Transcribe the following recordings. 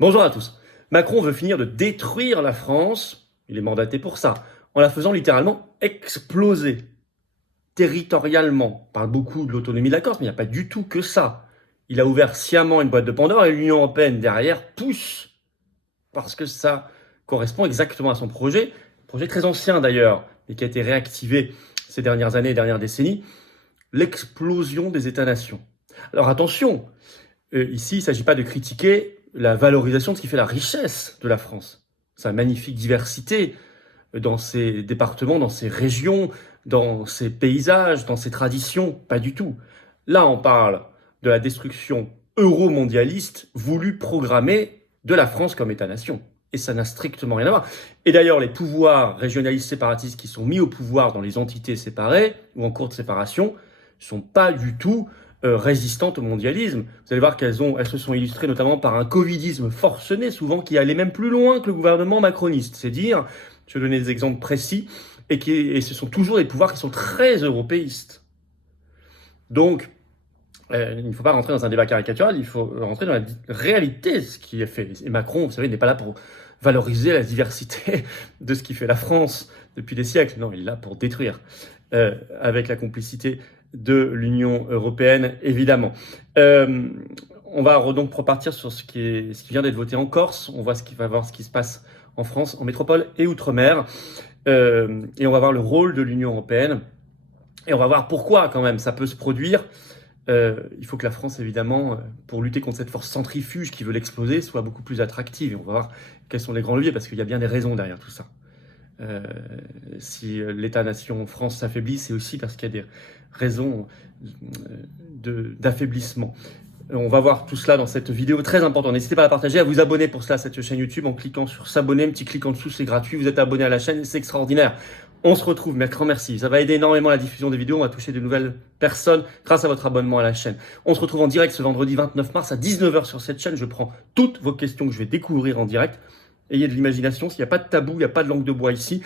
Bonjour à tous. Macron veut finir de détruire la France, il est mandaté pour ça, en la faisant littéralement exploser territorialement. On parle beaucoup de l'autonomie de la Corse, mais il n'y a pas du tout que ça. Il a ouvert sciemment une boîte de Pandore et l'Union européenne derrière pousse parce que ça correspond exactement à son projet très ancien d'ailleurs, mais qui a été réactivé ces dernières années, dernières décennies, l'explosion des États-nations. Alors attention, ici il ne s'agit pas de critiquer la valorisation de ce qui fait la richesse de la France. Sa magnifique diversité dans ses départements, dans ses régions, dans ses paysages, dans ses traditions, pas du tout. Là, on parle de la destruction euro-mondialiste voulue programmée de la France comme État-nation. Et ça n'a strictement rien à voir. Et d'ailleurs, les pouvoirs régionalistes séparatistes qui sont mis au pouvoir dans les entités séparées ou en cours de séparation sont pas du tout résistantes au mondialisme. Vous allez voir elles se sont illustrées notamment par un covidisme forcené, souvent qui allait même plus loin que le gouvernement macroniste. C'est dire, je vais donner des exemples précis, et ce sont toujours des pouvoirs qui sont très européistes. Donc, il ne faut pas rentrer dans un débat caricatural, il faut rentrer dans la réalité de ce qui est fait. Et Macron, vous savez, n'est pas là pour valoriser la diversité de ce qui fait la France depuis des siècles. Non, il est là pour détruire, avec la complicité de l'Union européenne, évidemment. On va donc repartir sur ce qui vient d'être voté en Corse. On va voir ce qui se passe en France, en métropole et outre-mer. Et on va voir le rôle de l'Union européenne. Et on va voir pourquoi, quand même, ça peut se produire. Il faut que la France, évidemment, pour lutter contre cette force centrifuge qui veut l'exploser, soit beaucoup plus attractive. Et on va voir quels sont les grands leviers, parce qu'il y a bien des raisons derrière tout ça. Si l'État-nation France s'affaiblit, c'est aussi parce qu'il y a des raisons d'affaiblissement. On va voir tout cela dans cette vidéo très importante. N'hésitez pas à la partager, à vous abonner pour cela à cette chaîne YouTube en cliquant sur s'abonner. Un petit clic en dessous, c'est gratuit. Vous êtes abonné à la chaîne, c'est extraordinaire. On se retrouve, grand merci. Ça va aider énormément la diffusion des vidéos. On va toucher de nouvelles personnes grâce à votre abonnement à la chaîne. On se retrouve en direct ce vendredi 29 mars à 19h sur cette chaîne. Je prends toutes vos questions que je vais découvrir en direct. Ayez de l'imagination, s'il n'y a pas de tabou, il n'y a pas de langue de bois ici.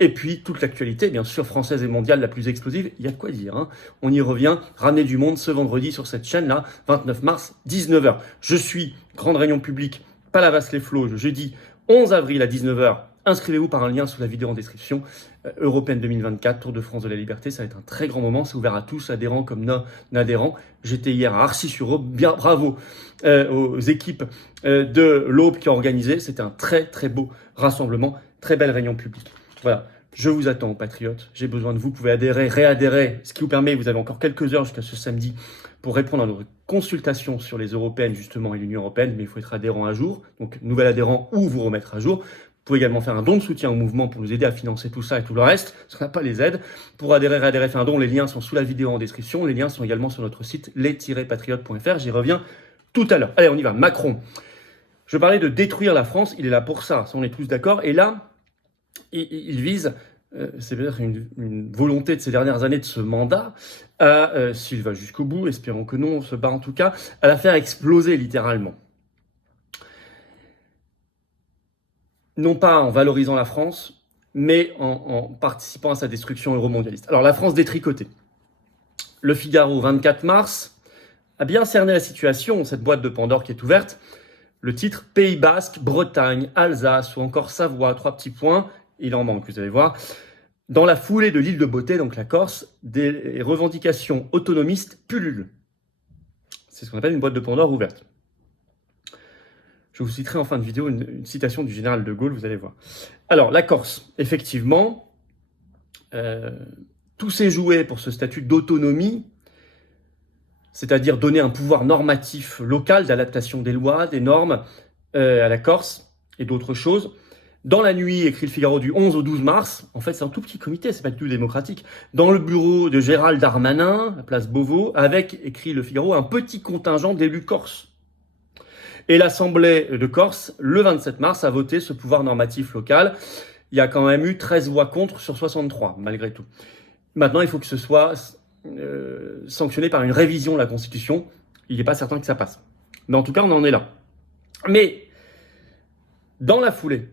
Et puis, toute l'actualité, bien sûr, française et mondiale la plus explosive, il y a de quoi dire. Hein. On y revient, ramener du monde ce vendredi sur cette chaîne-là, 29 mars, 19h. Je suis, grande réunion publique, Palavas-les-Flots, jeudi 11 avril à 19h. Inscrivez-vous par un lien sous la vidéo en description. Européenne 2024, Tour de France de la Liberté, ça va être un très grand moment. C'est ouvert à tous, adhérents comme non-adhérents. J'étais hier à Arcis-sur-Aube. Bien, bravo aux équipes de l'Aube qui ont organisé. C'était un très très beau rassemblement, très belle réunion publique. Voilà, je vous attends, patriotes. J'ai besoin de vous. Vous pouvez adhérer, réadhérer, ce qui vous permet, vous avez encore quelques heures jusqu'à ce samedi pour répondre à nos consultations sur les européennes, justement, et l'Union européenne. Mais il faut être adhérent à jour. Donc, nouvel adhérent ou vous remettre à jour. Vous pouvez également faire un don de soutien au mouvement pour nous aider à financer tout ça et tout le reste. Ce n'est pas les aides. Pour adhérer, réadhérer, faire un don, les liens sont sous la vidéo en description. Les liens sont également sur notre site les-patriotes.fr. J'y reviens tout à l'heure. Allez, on y va. Macron. Je parlais de détruire la France. Il est là pour ça. Ça, on est tous d'accord. Et là, il vise, c'est peut-être une volonté de ces dernières années de ce mandat, s'il va jusqu'au bout, espérons que non, on se bat en tout cas, à la faire exploser littéralement. Non pas en valorisant la France, mais en participant à sa destruction euromondialiste. Alors la France détricotée. Le Figaro, 24 mars, a bien cerné la situation, cette boîte de Pandore qui est ouverte. Le titre, Pays Basque, Bretagne, Alsace ou encore Savoie, 3 petits points, il en manque, vous allez voir. Dans la foulée de l'île de Beauté, donc la Corse, des revendications autonomistes pullulent. C'est ce qu'on appelle une boîte de Pandore ouverte. Je vous citerai en fin de vidéo une citation du général de Gaulle, vous allez voir. Alors, la Corse, effectivement, tout s'est joué pour ce statut d'autonomie, c'est-à-dire donner un pouvoir normatif local d'adaptation des lois, des normes à la Corse et d'autres choses. Dans la nuit, écrit le Figaro, du 11 au 12 mars, en fait c'est un tout petit comité, c'est pas du tout démocratique, dans le bureau de Gérald Darmanin, à place Beauvau, avec, écrit le Figaro, un petit contingent d'élus corses. Et l'Assemblée de Corse, le 27 mars, a voté ce pouvoir normatif local. Il y a quand même eu 13 voix contre sur 63, malgré tout. Maintenant, il faut que ce soit sanctionné par une révision de la Constitution. Il n'est pas certain que ça passe. Mais en tout cas, on en est là. Mais, dans la foulée,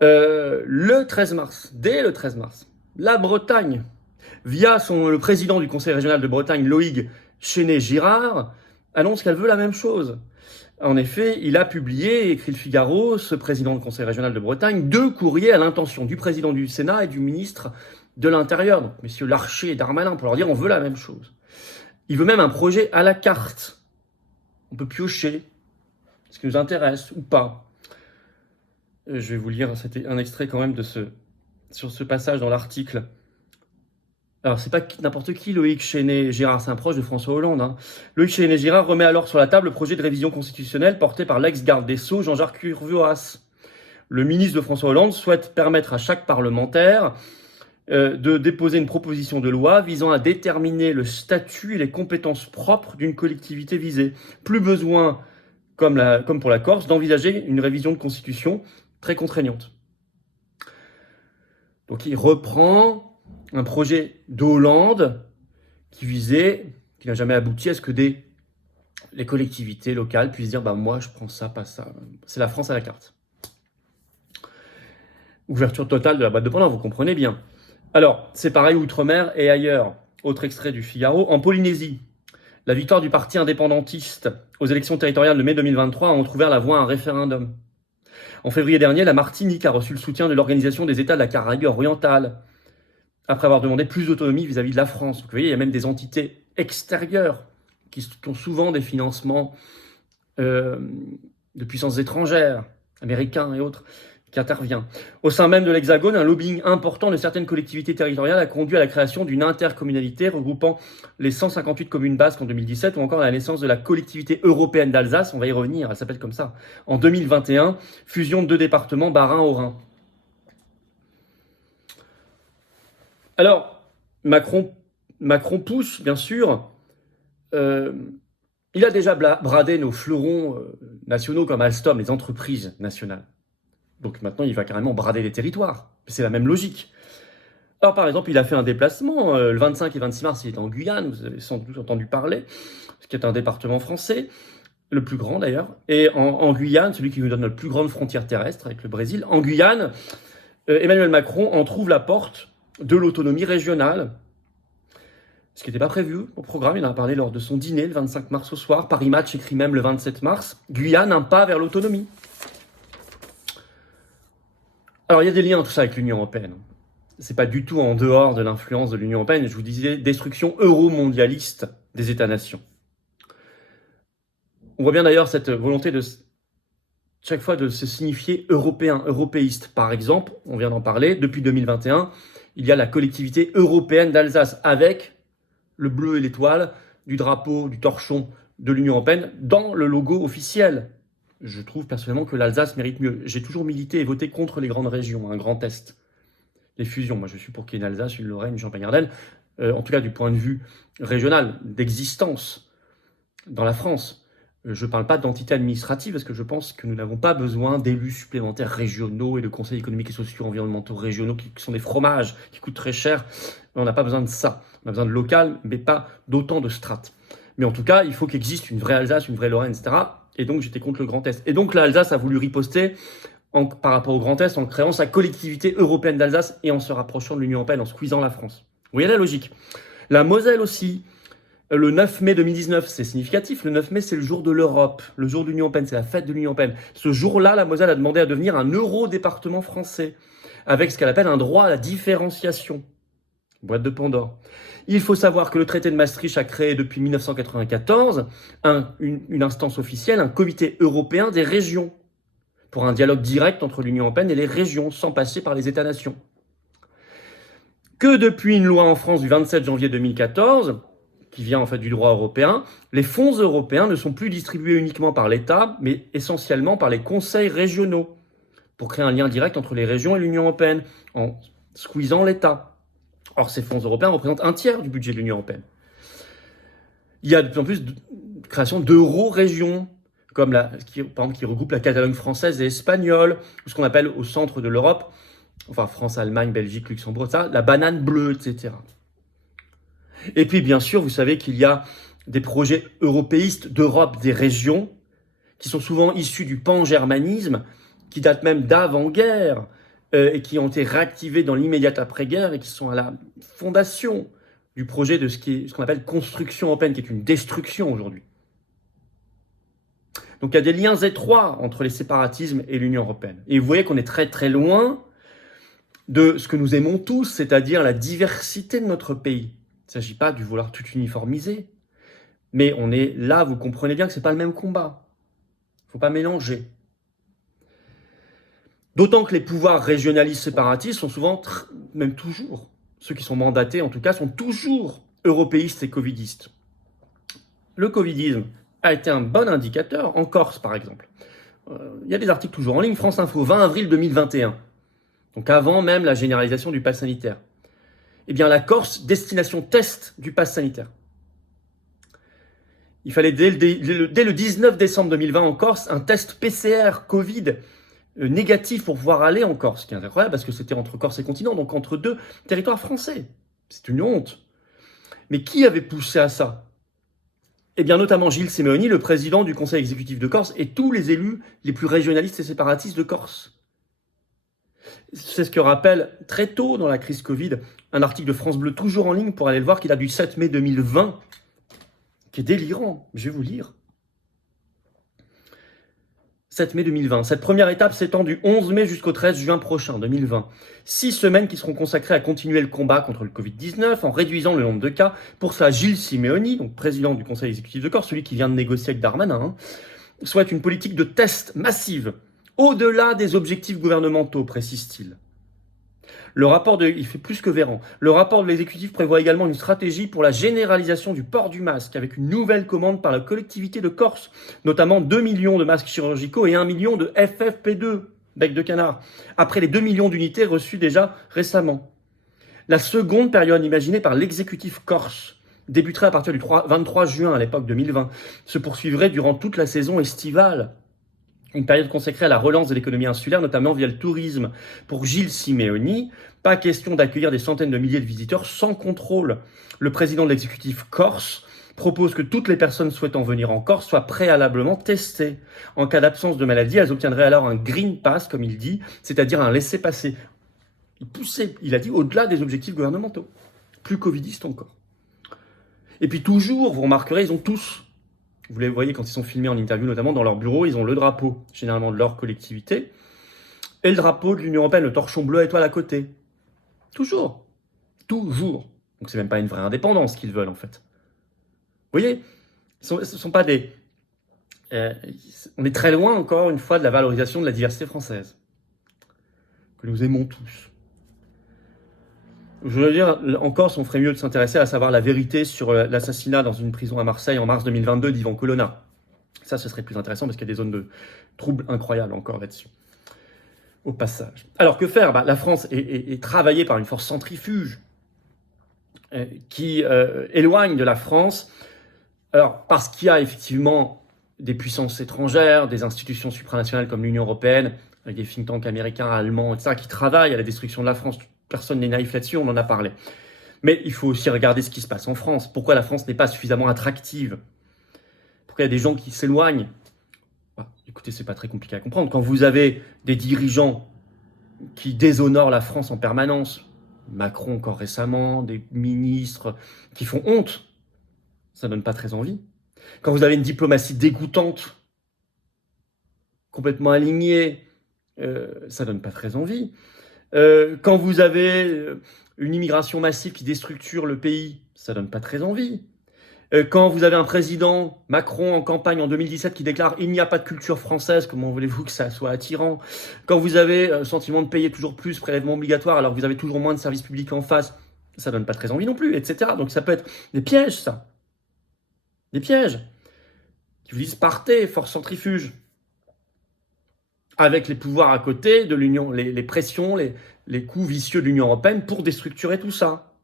le 13 mars, dès le 13 mars, la Bretagne, via le président du Conseil régional de Bretagne, Loïg Chenet-Girard, annonce qu'elle veut la même chose. En effet, il a publié, écrit le Figaro, ce président du Conseil régional de Bretagne, 2 courriers à l'intention du président du Sénat et du ministre de l'Intérieur, donc messieurs Larcher et Darmanin, pour leur dire on veut la même chose. Il veut même un projet à la carte. On peut piocher ce qui nous intéresse ou pas. Je vais vous lire, c'était un extrait quand même sur ce passage dans l'article. Alors, c'est pas n'importe qui, Loïc Chenet-Girard, c'est un proche de François Hollande. Hein. Loïc Chenet-Girard remet alors sur la table le projet de révision constitutionnelle porté par l'ex-garde des Sceaux, Jean-Jacques Urvoas. Le ministre de François Hollande souhaite permettre à chaque parlementaire de déposer une proposition de loi visant à déterminer le statut et les compétences propres d'une collectivité visée. Plus besoin, comme pour la Corse, d'envisager une révision de constitution très contraignante. Donc il reprend un projet d'Hollande qui n'a jamais abouti à ce que les collectivités locales puissent dire moi je prends ça, pas ça. C'est la France à la carte. Ouverture totale de la boîte de Pandore, vous comprenez bien. Alors, c'est pareil outre-mer et ailleurs. Autre extrait du Figaro. En Polynésie, la victoire du parti indépendantiste aux élections territoriales de mai 2023 a entrouvert la voie à un référendum. En février dernier, la Martinique a reçu le soutien de l'Organisation des États de la Caraïbe orientale, après avoir demandé plus d'autonomie vis-à-vis de la France. Donc, vous voyez, il y a même des entités extérieures qui ont souvent des financements de puissances étrangères, américains et autres, qui intervient. Au sein même de l'Hexagone, un lobbying important de certaines collectivités territoriales a conduit à la création d'une intercommunalité regroupant les 158 communes basques en 2017 ou encore à la naissance de la collectivité européenne d'Alsace, on va y revenir, elle s'appelle comme ça, en 2021, fusion de 2 départements, Bas-Rhin-Haut-Rhin. Alors, Macron pousse, bien sûr, il a déjà bradé nos fleurons nationaux comme Alstom, les entreprises nationales. Donc maintenant, il va carrément brader les territoires. C'est la même logique. Alors par exemple, il a fait un déplacement, le 25 et 26 mars, il est en Guyane, vous avez sans doute entendu parler, ce qui est un département français, le plus grand d'ailleurs. Et en Guyane, celui qui nous donne la plus grande frontière terrestre avec le Brésil, en Guyane, Emmanuel Macron en trouve la porte de l'autonomie régionale, ce qui n'était pas prévu au programme. Il en a parlé lors de son dîner le 25 mars au soir. Paris Match écrit même le 27 mars, Guyane, un pas vers l'autonomie. Alors, il y a des liens, tout ça, avec l'Union européenne. C'est pas du tout en dehors de l'influence de l'Union européenne. Je vous disais, destruction euro-mondialiste des États-nations. On voit bien d'ailleurs cette volonté chaque fois de se signifier européen, européiste. Par exemple, on vient d'en parler, depuis 2021, il y a la collectivité européenne d'Alsace avec le bleu et l'étoile du drapeau, du torchon de l'Union européenne dans le logo officiel. Je trouve personnellement que l'Alsace mérite mieux. J'ai toujours milité et voté contre les grandes régions, un Grand Est, les fusions. Moi, je suis pour qu'il y ait une Alsace, une Lorraine, une Champagne-Ardenne, en tout cas du point de vue régional, d'existence dans la France. Je ne parle pas d'entité administrative parce que je pense que nous n'avons pas besoin d'élus supplémentaires régionaux et de conseils économiques et sociaux environnementaux régionaux qui sont des fromages, qui coûtent très cher. On n'a pas besoin de ça. On a besoin de local, mais pas d'autant de strates. Mais en tout cas, il faut qu'il existe une vraie Alsace, une vraie Lorraine, etc. Et donc, j'étais contre le Grand Est. Et donc, l'Alsace a voulu riposter par rapport au Grand Est en créant sa collectivité européenne d'Alsace et en se rapprochant de l'Union européenne, en squeezant la France. Vous voyez la logique. La Moselle aussi, le 9 mai 2019, c'est significatif. Le 9 mai, c'est le jour de l'Europe, le jour de l'Union européenne, c'est la fête de l'Union européenne. Ce jour-là, la Moselle a demandé à devenir un euro-département français, avec ce qu'elle appelle un droit à la différenciation. Boîte de Pandore. Il faut savoir que le traité de Maastricht a créé depuis 1994 une instance officielle, un comité européen des régions, pour un dialogue direct entre l'Union européenne et les régions, sans passer par les États-nations. Que depuis une loi en France du 27 janvier 2014, qui vient en fait du droit européen, les fonds européens ne sont plus distribués uniquement par l'État, mais essentiellement par les conseils régionaux, pour créer un lien direct entre les régions et l'Union européenne, en squeezant l'État. Or, ces fonds européens représentent un tiers du budget de l'Union européenne. Il y a de plus en plus de création d'euro-régions, comme par exemple, qui regroupe la Catalogne française et espagnole, ou ce qu'on appelle au centre de l'Europe, enfin France, Allemagne, Belgique, Luxembourg, ça, la banane bleue, etc. Et puis, bien sûr, vous savez qu'il y a des projets européistes d'Europe des régions, qui sont souvent issus du pan-germanisme, qui datent même d'avant-guerre, et qui ont été réactivés dans l'immédiate après-guerre et qui sont à la fondation du projet de ce qu'on appelle construction européenne, qui est une destruction aujourd'hui. Donc il y a des liens étroits entre les séparatismes et l'Union européenne. Et vous voyez qu'on est très très loin de ce que nous aimons tous, c'est-à-dire la diversité de notre pays. Il ne s'agit pas de vouloir tout uniformiser, mais on est là, vous comprenez bien que ce n'est pas le même combat. Il ne faut pas mélanger. D'autant que les pouvoirs régionalistes séparatistes sont souvent, même toujours, ceux qui sont mandatés en tout cas, sont toujours européistes et covidistes. Le covidisme a été un bon indicateur, en Corse par exemple. Il y a des articles toujours en ligne, France Info, 20 avril 2021, donc avant même la généralisation du pass sanitaire. Eh bien la Corse, destination test du pass sanitaire. Il fallait dès le 19 décembre 2020 en Corse, un test PCR Covid négatif pour pouvoir aller en Corse, ce qui est incroyable parce que c'était entre Corse et continent, donc entre deux territoires français. C'est une honte. Mais qui avait poussé à ça? Eh bien notamment Gilles Simeoni, le président du conseil exécutif de Corse, et tous les élus les plus régionalistes et séparatistes de Corse. C'est ce que rappelle très tôt dans la crise Covid un article de France Bleu, toujours en ligne, pour aller le voir, qui date du 7 mai 2020, qui est délirant. Je vais vous lire. 7 mai 2020. Cette première étape s'étend du 11 mai jusqu'au 13 juin prochain, 2020. 6 semaines qui seront consacrées à continuer le combat contre le Covid-19 en réduisant le nombre de cas. Pour ça, Gilles Simeoni, donc président du conseil exécutif de Corse, celui qui vient de négocier avec Darmanin, souhaite une politique de tests massive, au-delà des objectifs gouvernementaux, précise-t-il. Il fait plus que Véran. Le rapport de l'exécutif prévoit également une stratégie pour la généralisation du port du masque, avec une nouvelle commande par la collectivité de Corse, notamment 2 millions de masques chirurgicaux et 1 million de FFP2, bec de canard, après les 2 millions d'unités reçues déjà récemment. La seconde période imaginée par l'exécutif corse débuterait à partir du 23 juin à l'époque 2020, se poursuivrait durant toute la saison estivale. Une période consacrée à la relance de l'économie insulaire, notamment via le tourisme. Pour Gilles Simeoni, pas question d'accueillir des centaines de milliers de visiteurs sans contrôle. Le président de l'exécutif corse propose que toutes les personnes souhaitant venir en Corse soient préalablement testées. En cas d'absence de maladie, elles obtiendraient alors un green pass, comme il dit, c'est-à-dire un laissez-passer. Il a dit au-delà des objectifs gouvernementaux. Plus covidiste encore. Et puis toujours, vous remarquerez, ils ont tous... Vous les voyez quand ils sont filmés en interview, notamment dans leur bureau, ils ont le drapeau, généralement de leur collectivité, et le drapeau de l'Union européenne, le torchon bleu à étoile à côté. Toujours. Toujours. Donc c'est même pas une vraie indépendance qu'ils veulent en fait. Vous voyez, ce sont pas des... on est très loin encore une fois de la valorisation de la diversité française, que nous aimons tous. Je veux dire, en Corse, on ferait mieux de s'intéresser à savoir la vérité sur l'assassinat dans une prison à Marseille en mars 2022 d'Ivan Colonna. Ça, ce serait plus intéressant parce qu'il y a des zones de troubles incroyables encore là-dessus. Au passage. Alors, que faire? La France est travaillée par une force centrifuge qui éloigne de la France. Alors, parce qu'il y a effectivement des puissances étrangères, des institutions supranationales comme l'Union européenne, avec des think tanks américains, allemands, etc., qui travaillent à la destruction de la France. Personne n'est naïf là-dessus, on en a parlé. Mais il faut aussi regarder ce qui se passe en France. Pourquoi la France n'est pas suffisamment attractive? Pourquoi il y a des gens qui s'éloignent? Écoutez, c'est pas très compliqué à comprendre. Quand vous avez des dirigeants qui déshonorent la France en permanence, Macron encore récemment, des ministres qui font honte, ça donne pas très envie. Quand vous avez une diplomatie dégoûtante, complètement alignée, ça donne pas très envie. Quand vous avez une immigration massive qui déstructure le pays, ça donne pas très envie. Quand vous avez un président, Macron, en campagne en 2017 qui déclare « Il n'y a pas de culture française, comment voulez-vous que ça soit attirant ?» Quand vous avez le sentiment de payer toujours plus, prélèvement obligatoire, alors que vous avez toujours moins de services publics en face, ça donne pas très envie non plus, etc. Donc ça peut être des pièges, ça. Des pièges. Qui vous disent « Partez, force centrifuge !» Avec les pouvoirs à côté de l'Union, les pressions, les coups vicieux de l'Union européenne pour déstructurer tout ça.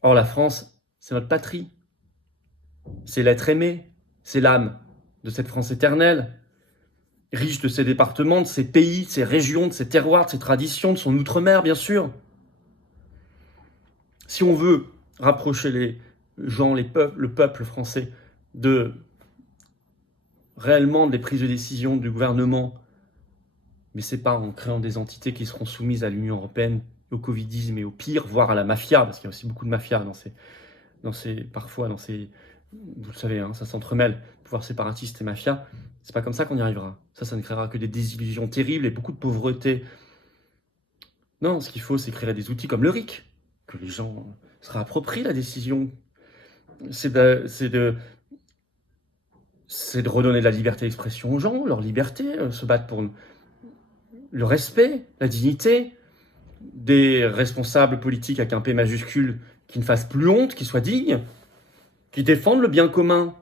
Or, la France, c'est notre patrie. C'est l'être aimé. C'est l'âme de cette France éternelle, riche de ses départements, de ses pays, de ses régions, de ses terroirs, de ses traditions, de son outre-mer, bien sûr. Si on veut rapprocher les gens, le peuple français réellement des prises de décision du gouvernement, mais c'est pas en créant des entités qui seront soumises à l'Union européenne, au covidisme et au pire, voire à la mafia, parce qu'il y a aussi beaucoup de mafia parfois dans ces vous le savez, hein, ça s'entremêle, pouvoir séparatiste et mafia. C'est pas comme ça qu'on y arrivera. Ça ne créera que des désillusions terribles et beaucoup de pauvreté. Non, ce qu'il faut, c'est créer des outils comme le RIC, que les gens se réapproprient la décision. C'est de redonner de la liberté d'expression aux gens, leur liberté, se battre pour le respect, la dignité, des responsables politiques avec un P majuscule qui ne fassent plus honte, qui soient dignes, qui défendent le bien commun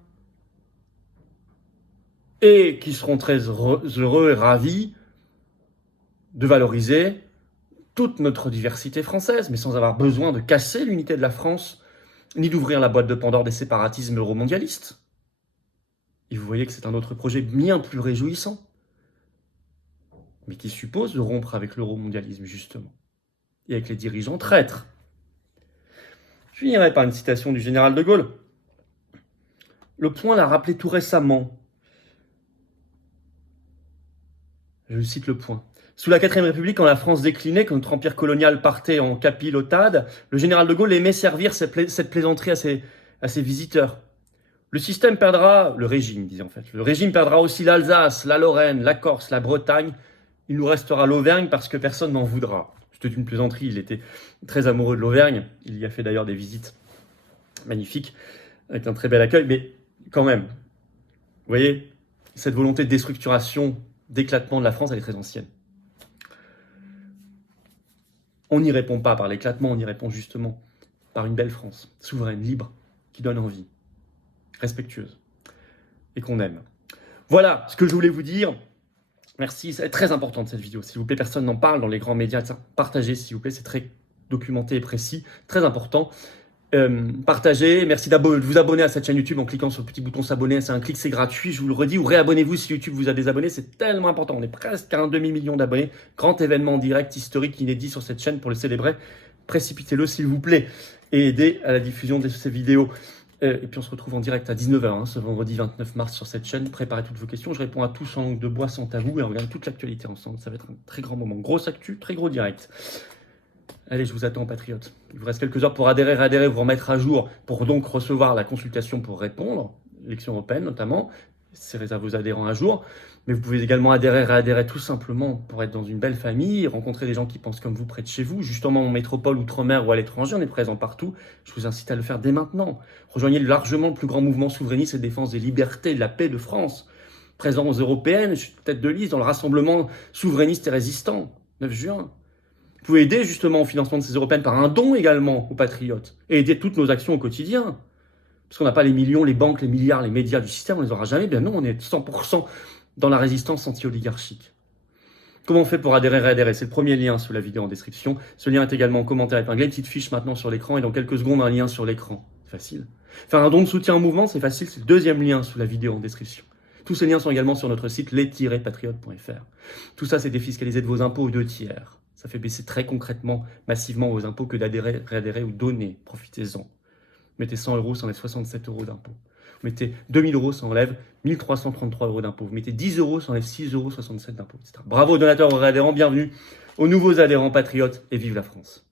et qui seront très heureux et ravis de valoriser toute notre diversité française, mais sans avoir besoin de casser l'unité de la France, ni d'ouvrir la boîte de Pandore des séparatismes euromondialistes. Et vous voyez que c'est un autre projet bien plus réjouissant, mais qui suppose de rompre avec l'euromondialisme, justement, et avec les dirigeants traîtres. Je finirai par une citation du général de Gaulle. Le Point l'a rappelé tout récemment. Je cite Le Point. Sous la 4ème République, quand la France déclinait, quand notre empire colonial partait en capilotade, le général de Gaulle aimait servir cette plaisanterie à ses visiteurs. Le système perdra, le régime disait en fait, le régime perdra aussi l'Alsace, la Lorraine, la Corse, la Bretagne. Il nous restera l'Auvergne parce que personne n'en voudra. C'était une plaisanterie, il était très amoureux de l'Auvergne. Il y a fait d'ailleurs des visites magnifiques, avec un très bel accueil, mais quand même, vous voyez, cette volonté de déstructuration, d'éclatement de la France, elle est très ancienne. On n'y répond pas par l'éclatement, on y répond justement par une belle France, souveraine, libre, qui donne envie, respectueuse, et qu'on aime. Voilà ce que je voulais vous dire. Merci, c'est très important cette vidéo. S'il vous plaît, personne n'en parle dans les grands médias. Partagez, s'il vous plaît, c'est très documenté et précis, très important. Partagez, merci de vous abonner à cette chaîne YouTube en cliquant sur le petit bouton s'abonner. C'est un clic, c'est gratuit, je vous le redis. Ou réabonnez-vous si YouTube vous a désabonné, c'est tellement important. On est presque à un demi-million d'abonnés. Grand événement direct, historique, inédit sur cette chaîne pour le célébrer. Précipitez-le, s'il vous plaît, et aidez à la diffusion de ces vidéos. Et puis on se retrouve en direct à 19h, ce vendredi 29 mars sur cette chaîne. Préparez toutes vos questions, je réponds à tout sans langue de bois, sans tabou, et on regarde toute l'actualité ensemble. Ça va être un très grand moment. Grosse actu, très gros direct. Allez, je vous attends, patriotes. Il vous reste quelques heures pour adhérer, vous remettre à jour, pour donc recevoir la consultation pour répondre, l'élection européenne notamment. C'est réservé aux adhérents à jour. Mais vous pouvez également adhérer tout simplement pour être dans une belle famille, rencontrer des gens qui pensent comme vous près de chez vous, justement en métropole, outre-mer ou à l'étranger, on est présent partout. Je vous incite à le faire dès maintenant. Rejoignez largement le plus grand mouvement souverainiste et de défense des libertés et de la paix de France. Présent aux européennes, je suis tête de liste dans le rassemblement souverainiste et résistant, 9 juin. Vous pouvez aider justement au financement de ces européennes par un don également aux patriotes et aider toutes nos actions au quotidien. Parce qu'on n'a pas les millions, les banques, les milliards, les médias du système, on les aura jamais. Bien non, on est 100% dans la résistance anti-oligarchique. Comment on fait pour adhérer? C'est le premier lien sous la vidéo en description. Ce lien est également en commentaire épinglé, une petite fiche maintenant sur l'écran et dans quelques secondes un lien sur l'écran. C'est facile. Faire un don de soutien au mouvement, c'est facile, c'est le deuxième lien sous la vidéo en description. Tous ces liens sont également sur notre site les-patriotes.fr. Tout ça, c'est défiscalisé de vos impôts aux 2 tiers. Ça fait baisser très concrètement, massivement vos impôts que d'adhérer, réadhérer ou donner. Profitez-en. Vous mettez 100 €, ça enlève 67 € d'impôts. Vous mettez 2000 €, ça enlève 1333 € d'impôts. Vous mettez 10 €, ça enlève 6,67 € d'impôts, etc. Bravo aux donateurs, aux réadhérents, bienvenue aux nouveaux adhérents patriotes et vive la France.